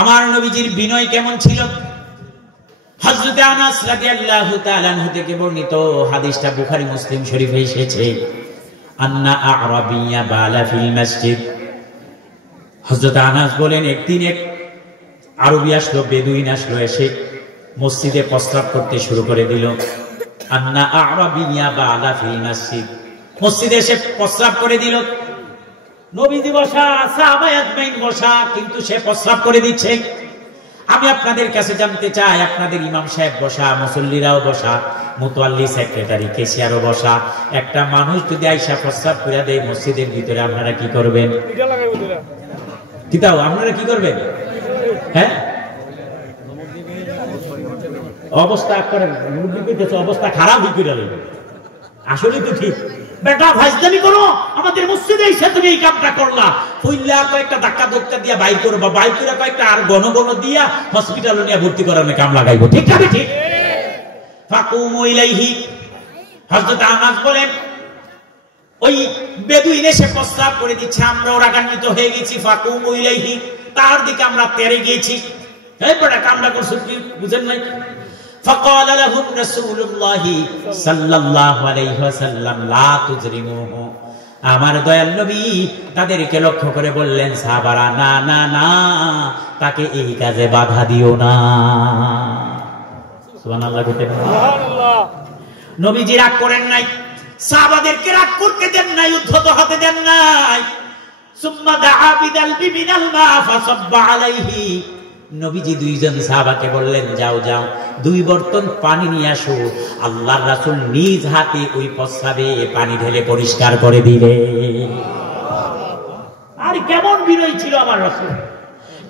আমার নবীজির বিনয় কেমন ছিল? হযরত আনাস রাদিয়াল্লাহু তাআলা আনহু থেকে বর্ণিত, হাদিসটা বুখারী মুসলিম শরীফে এসেছে। আন্না আ'রাবিয়্যা বালা ফিল মসজিদ। হযরত আনাস বলেন, একদিন এক আরবি আসলো, বেদুইন আসলো, এসে মসজিদে প্রস্রাব করতে শুরু করে দিল। আন্না আ'রাবিয়্যা বালা ফিল মসজিদ, মসজিদে এসে প্রস্রাব করে দিল। নবীজি বসা, সাহাবায়ে আজমাইন বসা, কিন্তু সে প্রস্রাব করে দিচ্ছে। আমি আপনাদের কাছে জানতে চাই, আপনাদের ইমাম সাহেব বসা, মুসল্লিরাও বসা, মুতাওয়াল্লি সেক্রেটারি কেশিয়ারও বসা, একটা মানুষ যদি আইসা প্রস্রাব করে দেয় মসজিদের ভিতরে, আপনারা কি করবেন? কিতাও আপনারা কি করবেন? হ্যাঁ, অবস্থা করেন, অবস্থা খারাপ হয়ে গেল। আসলে তো ঠিক, বেটা ভাইজানি করো, আমাদের মসজিদে এসে তুমি এই কামটা করলা, কইলা কয়েকটা ধাক্কা ধক্কা দিয়া বাইর করবা, বাইর করে কয়েকটা আর গণ দিয়া হসপিটালে নিয়ে ভর্তি করার কাম লাগাইবো, ঠিক না? ঠিক। ফাকুমু ইলাইহি, হযরত আনাস বলেন, ওই বেদুইন এসে প্রস্তাব করে দিচ্ছে, আমরা রাগান্বিত হয়ে গেছি। ফাকুমু ইলাইহি, তার দিকে আমরা তেরে গিয়েছি। এই বেটা কামটা করছো কি বুঝেন নাই? فقال لهم رسول الله صلى الله عليه وسلم لا تجرموه। আমার দয়াল নবী তাদেরকে লক্ষ্য করে বললেন, সাহাবারা, না না না, তাকে এই কাজে বাধা দিও না। সুবহানাল্লাহ, সুবহানাল্লাহ। নবীজি রাগ করেন নাই, সাহাবাদেরকে রাগ করতে দেন নাই, উদ্ধত হতে দেন নাই। সুম্মা দাআ বিদালবি মিনাল মা ফাসাব্বা আলাইহি। নবীজি দুইজন সাহাবাকে বললেন, যাও যাও, 2 বর্তন পানি নিয়ে আসো। আল্লাহর রাসূল নিজ হাতে ওই প্রস্রাবে পানি ঢেলে পরিষ্কার করে দিলে। আর কেমন বিনয়ী ছিল আমার রাসূল,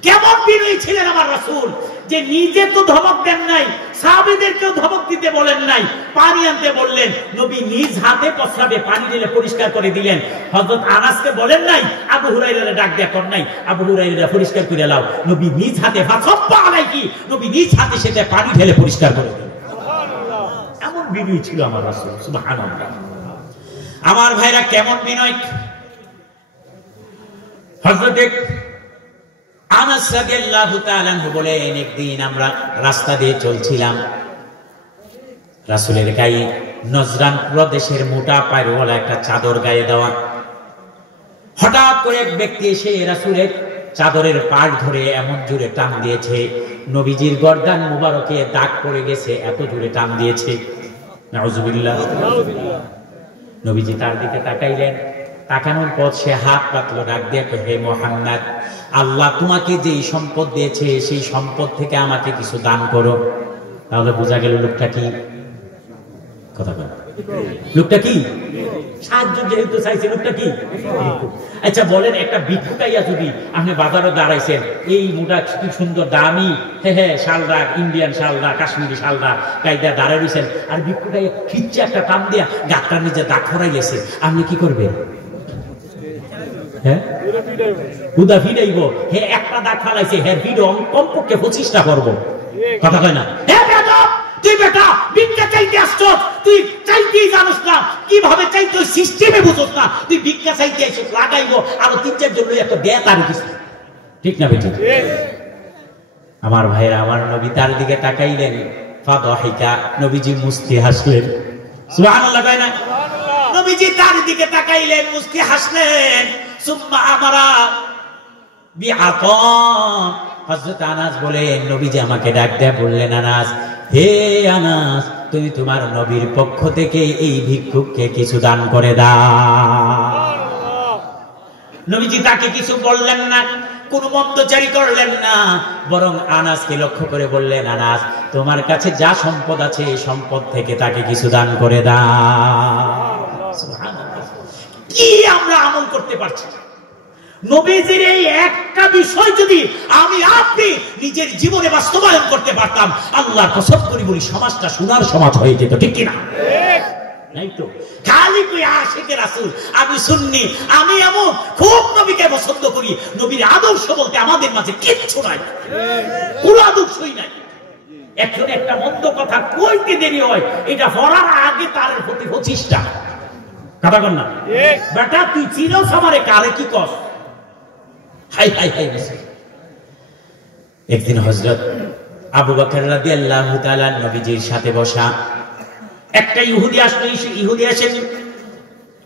কেমন বিনয়ী ছিলেন আমার রাসূল, যে নিজে তো ধমক দেন নাই, সাহাবীদেরকেও ধমক দিতে বলেন নাই, পানি আনতে বললেন। নবী নিজ হাতে প্রস্রাবে পানি ঢেলে পরিষ্কার করে দিলেন। হযরত আনাসকে বলেন নাই, আবু হুরায়রাকে ডাক দেয়া কর নাই, আবু হুরায়রা পরিষ্কার করে লাও। নবী নিজ হাতে ফাসাব্বা আলাইহি, নবী নিজ হাতে সেটা পানি ঢেলে পরিষ্কার করে দিলেন। সুবহানাল্লাহ, এমন বিনয়ী ছিল আমার রাসূল। সুবহানাল্লাহ। আমার ভাইরা, কেমন বিনয়! হযরত আনাস রাদিয়াল্লাহু তাআলা আনহু বলেন, একদিন আমরা রাস্তা দিয়ে চলছিলাম, রাসূলের গায়ে নজরান প্রদেশের মোটা পায়রওয়ালা একটা চাদর গায়ে দেওয়া। হঠাৎ করে এক ব্যক্তি এসে রাসূলের চাদরের পাড় ধরে এমন জোরে টান দিয়েছে, নবীজির গর্দান মুবারকে দাগ পড়ে গেছে, এত জোরে টান দিয়েছে। নাউযুবিল্লাহ। নবীজি তার দিকে তাকাইলেন, তাকানোর পর সে হাত পাতলো, ডাক দিয়ে, হে মুহাম্মদ, আল্লাহ তোমাকে যেই সম্পদ দিয়েছে সেই সম্পদ থেকে আমাকে কিছু দান করো। তাহলে বোঝা গেল লোকটা কি কথা বলে, লোকটা কি সাহায্য যেহেতু চাইছে, লোকটা কি। আচ্ছা বলেন, একটা ভিক্ষুকাইয়া যদি আপনি বাজারে দাঁড়াইছেন, এই মোটা কি সুন্দর দামি শালদা, ইন্ডিয়ান শালদা, কাশ্মীরি শালদা কায়দা দাঁড়ায় রয়েছেন, আর ভিক্ষুকাইয়া খিচ্ছে একটা টান দিয়া গাছটার নিচে দাগ খরাই গেছে, আপনি কি করবেন? হ্যাঁ, হুদা ফিরাইব। হে একটা দাগ ফালাইছে, হ্যাঁ ভিড় কমপক্ষে 25টা করবো, কথা কয় না? তুই বেটা ভিক্ষা চাইতে আসছস, তুই চাইতেই জানোস না কিভাবে চাইতে, ওই সিস্টেমে বুঝোস না, তুই ভিক্ষা চাইতে আসছস, লাগাইবো আরো 3-4 জন একটা দেয় তার কিছু, ঠিক না বেটি? আমার ভাইরা, আমার নবী তার দিকে তাকাইলেন, ফাদাহিকা, নবীজি মুস্কি হাসলেন। সুবহানাল্লাহ, কয় না? নবীজি তার দিকে তাকাইলেন, মুস্কি হাসলেন। সুম্মা আমারা বিআতা। হযরত আনাস বলেন, নবীজি আমাকে ডাক দেয়া বললেন, আনাস, হে আনাস, তুমি তোমার নবীর পক্ষ থেকে এই ভিক্ষুককে কিছু দান করে দাও। নবীজি তাকে কিছু বললেন না, কোন মন্দচারী করলেন না, বরং আনাসকে লক্ষ্য করে বললেন, আনাস, তোমার কাছে যা সম্পদ আছে এই সম্পদ থেকে তাকে কিছু দান করে দাও। সুবহানাল্লাহ। কি আমরা আমল করতে পারছি? নবীজির এই একটা বিষয় যদি আমি আপনি নিজের জীবনে বাস্তবায়ন করতে পারতাম, আল্লাহর কসম করে বলি, সমাজটা সোনার সমাজ হয়ে যেত, ঠিক কিনা? নাই তো খালি কই আশিকে রাসূল, আমি সুন্নি, আমি এমন খুব নবীকে পছন্দ করি। নবীর আদর্শ বলতে আমাদের মাঝে কিচ্ছু নাই, পুরো আদর্শই নাই। এখন একটা মন্দ কথা কইতে দেরি হয়, এটা পড়ার আগে তার প্রতি 25টা কথা বল না। বেটা তুই চিনোস আমারে, কারে কি কস? High high high. একদিন হযরত আবু বকর রাদিয়াল্লাহু তাআলা নবীজির সাথে বসা, একটা ইহুদি আসলো। ইহুদি এসে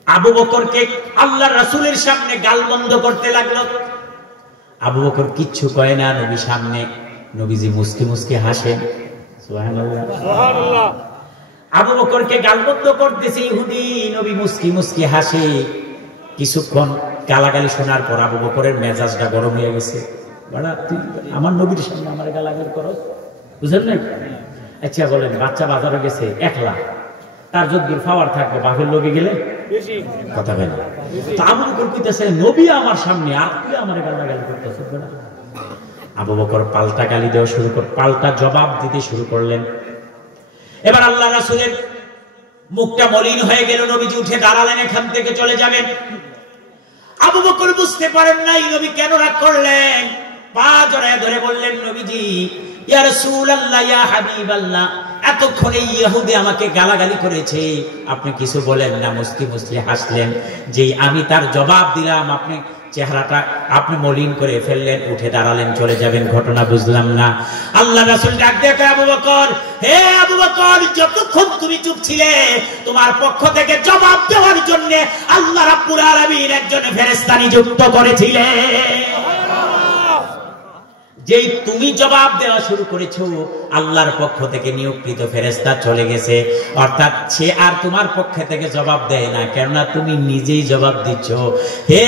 আবু বকরকে আল্লাহর রাসূলের সামনে গালমন্দ করতে লাগলো। আবু বকর কিচ্ছু কয় না, নবীর সামনে। নবীজি মুস্কি মুস্কি হাসেন। সুবহানাল্লাহ, সুবহানাল্লাহ। আবু বকরকে গালমন্দ করতেছে ইহুদি, নবী মুস্কি মুস্কি হাসে। কিছুক্ষণ গালাগালি শোনার পর আবু বকরের মেজাজটা গরম হয়ে গেছে। বড়া, তুই আমার নবীর সামনে আমার গালাগালি করো, বুঝলেন না? আচ্ছা বলেন, বাচ্চা বাজারে গেছে একলা, তার যদ্দূর পাওয়ার থাকবে, বাপের লোকে গেলে কথা বলে। তো আবু বকর কইতেছে নবী আমার সামনে, আর তুই আমার গালাগালি করতেছিস। আবু বকর পাল্টা গালি দেওয়া শুরু কর, পাল্টা জবাব দিতে শুরু করলেন। এবার আল্লাহ রাসূলের মুখটা মলিন হয়ে গেল। নবীজি উঠে দাঁড়ালেন, এখান থেকে চলে যাবেন। আবু বকর বুঝতে পারেন নাই নবী কেন রাগ করলেন। পা জড়ায় ধরে বললেন, নবীজি, ইয়া রাসূলুল্লাহ, ইয়া হাবিবাল্লাহ, এতক্ষণে ইহুদি আমাকে গালাগালি করেছে, আপনি কিছু বলেন না। মুস্কি মুস্কি হাসলেন। যে আমি তার জবাব দিলাম, আপনি চেহারাটা আপনি মলিন করে ফেললেন, উঠে দাঁড়ালেন, চলে যাবেন। ঘটনা বুঝলাম না। আল্লাহ রাসূল ডাক দিয়ে কয়, আবু বকর, হে আবু বকর, যতক্ষণ তুমি চুপ ছিলে, তোমার পক্ষ থেকে জবাব দেওয়ার জন্য আল্লাহ রাব্বুল আলামিন একজন ফেরেশতা নিযুক্ত করেছিলেন। যেই তুমি জবাব দেওয়া শুরু করেছো, আল্লাহর পক্ষ থেকে নিয়োগকৃত ফেরেশতা চলে গেছে। অর্থাৎ সে আর তোমার পক্ষ থেকে জবাব দেয় না, কেননা তুমি নিজেই জবাব দিচ্ছ। হে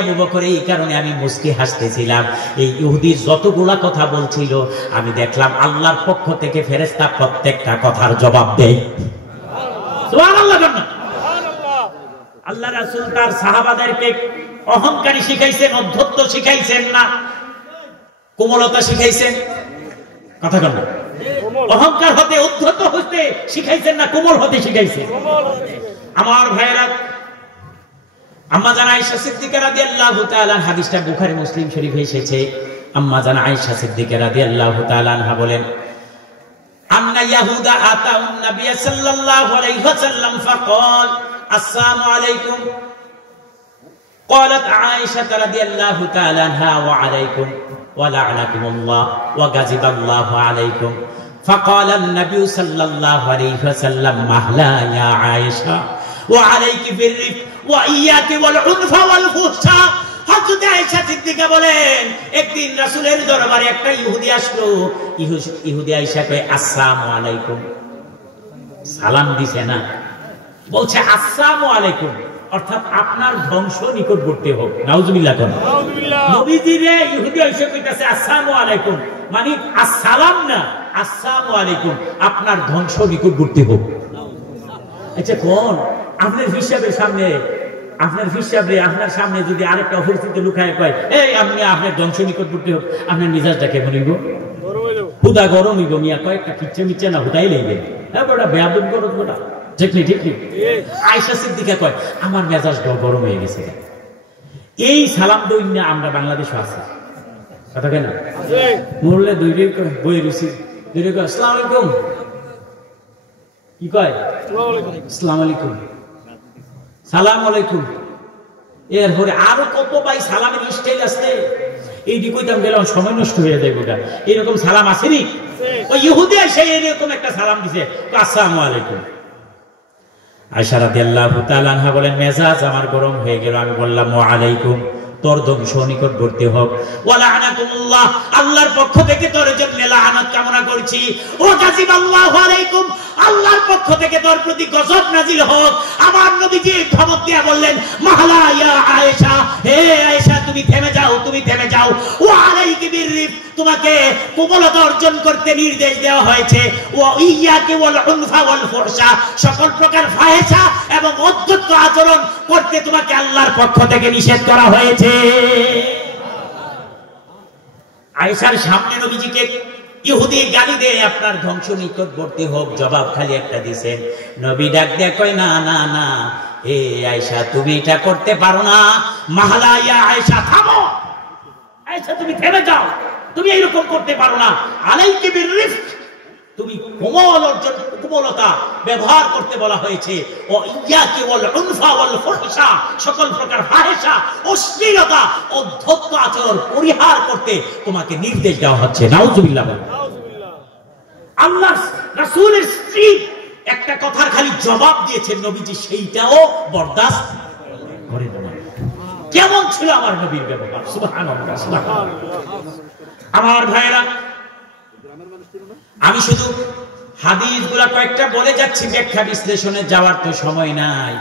আবু বকর, এই কারণে আমি মুস্কি হাসতেছিলাম। এই ইহুদি যতগুলা কথা বলছিল, আমি দেখলাম আল্লাহর পক্ষ থেকে ফেরেশতা প্রত্যেকটা কথার জবাব দেয়। সুবহানাল্লাহ। আল্লাহ রাসূল তার সাহাবাদেরকে অহংকারী শিখাইছেন, অধ্যত্ত শিখাইছেন না, কোমলতা শিখাইছেন। কথা বলেন, অহংকার হতে, উদ্ধত হতে শিখাইছেন না, কোমল হতে শিখাইছেন। আমার ভাইয়েরা, আম্মা জান আয়েশা সিদ্দিকা রাদিয়াল্লাহু তাআলা, হাদিসটা বুখারী মুসলিম শরীফে এসেছে। আম্মা জান আয়েশা সিদ্দিকা রাদিয়াল্লাহু তাআলা আনহা বলেন, আন্না ইয়াহুদা আতাউন নবী সাল্লাল্লাহু আলাইহি ওয়াসাল্লাম ফাকাল আসসালামু আলাইকুম। قالت عائشة رضي الله تعالى عنها وعليكم ولعنكم الله وغضب الله عليكم. فقال النبي صلى الله عليه وسلم مهلا يا عائشة وعليك بالرفق وإياك والعنف والفحشاء. হযরত আয়েশা সিদ্দিকা বলেন, একদিন রাসূলের দরবারে একটা ইহুদি আসলো। ইহুদি আয়েশা কয়, আসসালামু আলাইকুম। সালাম দিছে না, বলছে আসসালামু আলাইকুম, অর্থাৎ আপনার ধ্বংস নিকটবর্তী হোক। নাউজুবিল্লাহ। নবীজিরে ইহুদি এসে কইতাছে আসসালামু আলাইকুম, মানে আসসালাম না, আসসালামু আলাইকুম, আপনার ধ্বংস নিকটবর্তী হোক। আচ্ছা কোন আপনার হিসাবের সামনে, আপনার হিসাবে আপনার সামনে যদি আরেকটা অপরিচিত লুকায় কয়, এই আপনি আপনার ধ্বংস নিকটবর্তী হোক, আপনার মিজাজটা কেমন হইব? হুদা গরম হইব। মিয়া কয়েকটা কিচ্ছে মিচ্ছে না হুদাই লেগে, হ্যাঁ বড় বেয়াদব গরম বড়। ঠিক নেই, ঠিক নেই। আয়েশা সিদ্দিকা কয়, আমার মেজাজ গরম হয়ে গেছে। এই সালাম দই না আমরা বাংলাদেশে আছে, কথা কেন মরলে দুইরে বই রুচি, দুইরে কয় আসসালামু আলাইকুম। কি কয়? আসসালামু আলাইকুম, সালাম আলাইকুম। এরপরে আরো কত ভাই সালামের স্টাইল আছে, এইটি কইতাম গেলাম সময় নষ্ট হয়ে যায়। গোটা এরকম সালাম আসেনি? ওই ইহুদি এসে এরকম একটা সালাম দিছে, আসসালামু আলাইকুম। আয়েশা রাদিয়াল্লাহু তাআলা আনহা বলেন, মেজাজ আমার গরম হয়ে গেল। আমি বললাম, ওয়া আলাইকুম, তোর ধ্বংস নিকটবর্তী হোক। ওয়া লা'নাতুল্লাহ, আল্লাহর পক্ষ থেকে তোর জন্য লা'নাত কামনা করছি। ও গাযিবাল্লাহু আলাইকুম, আল্লাহর পক্ষ থেকে তোর প্রতি গজব নাজিল হোক। আমার নবীজি ধমক দিয়ে বললেন, মাহলা ইয়া আয়েশা, হে আয়েশা তুমি থেমে যাও, তুমি থেমে যাও। ওয়া আলাইকি বিররিফ, তোমাকে কোমলতা অর্জন করতে নির্দেশ দেওয়া হয়েছে। ওয়া ইয়াকি ওয়াল উনফা ওয়াল ফুহশা, সকল প্রকার ফাহেশা এবং অধ্যত্ত আচরণ করতে তোমাকে আল্লাহর পক্ষ থেকে নিষেধ করা হয়েছে। আয়েশার সামনে নবীজিকে ইহুদি গালি দেয়, আপনার ধ্বংস নিকটবর্তী হোক। জবাব খালি একটা দিছেন। নবী ডাক দিয়ে কয়, না না না, এ আয়েশা তুমি এটা করতে পারো না। মাহলা ইয়া আয়েশা, থামো আয়েশা, তুমি থেমে যাও, তুমি এইরকম করতে পারো না। আলাইকি বিররিফক, তুমি কোমলতা ব্যবহার করতে বলা হয়েছে। ও ইয়াকি ওয়াল উনফা ওয়াল ফুহশা, সকল প্রকার ফাহিশা, অশ্লীলতা, অধ্যত্ত আচরণ পরিহার করতে তোমাকে নির্দেশ দেওয়া হচ্ছে। নাউজুবিল্লাহ। আল্লাহ রাসূলের স্ত্রী একটা কথার খালি জবাব দিয়েছেন নবীজি, সেইটাও বরদাস্ত করেন না। কেমন ছিল আমার নবীর ব্যবহার! সুবহানাল্লাহ, সুবহানাল্লাহ। আমার ভাইরা, আমি শুধু হাদিসগুলা কয়েকটা বলে যাচ্ছি, ব্যাখ্যা বিশ্লেষণে যাওয়ার তো সময় নাই।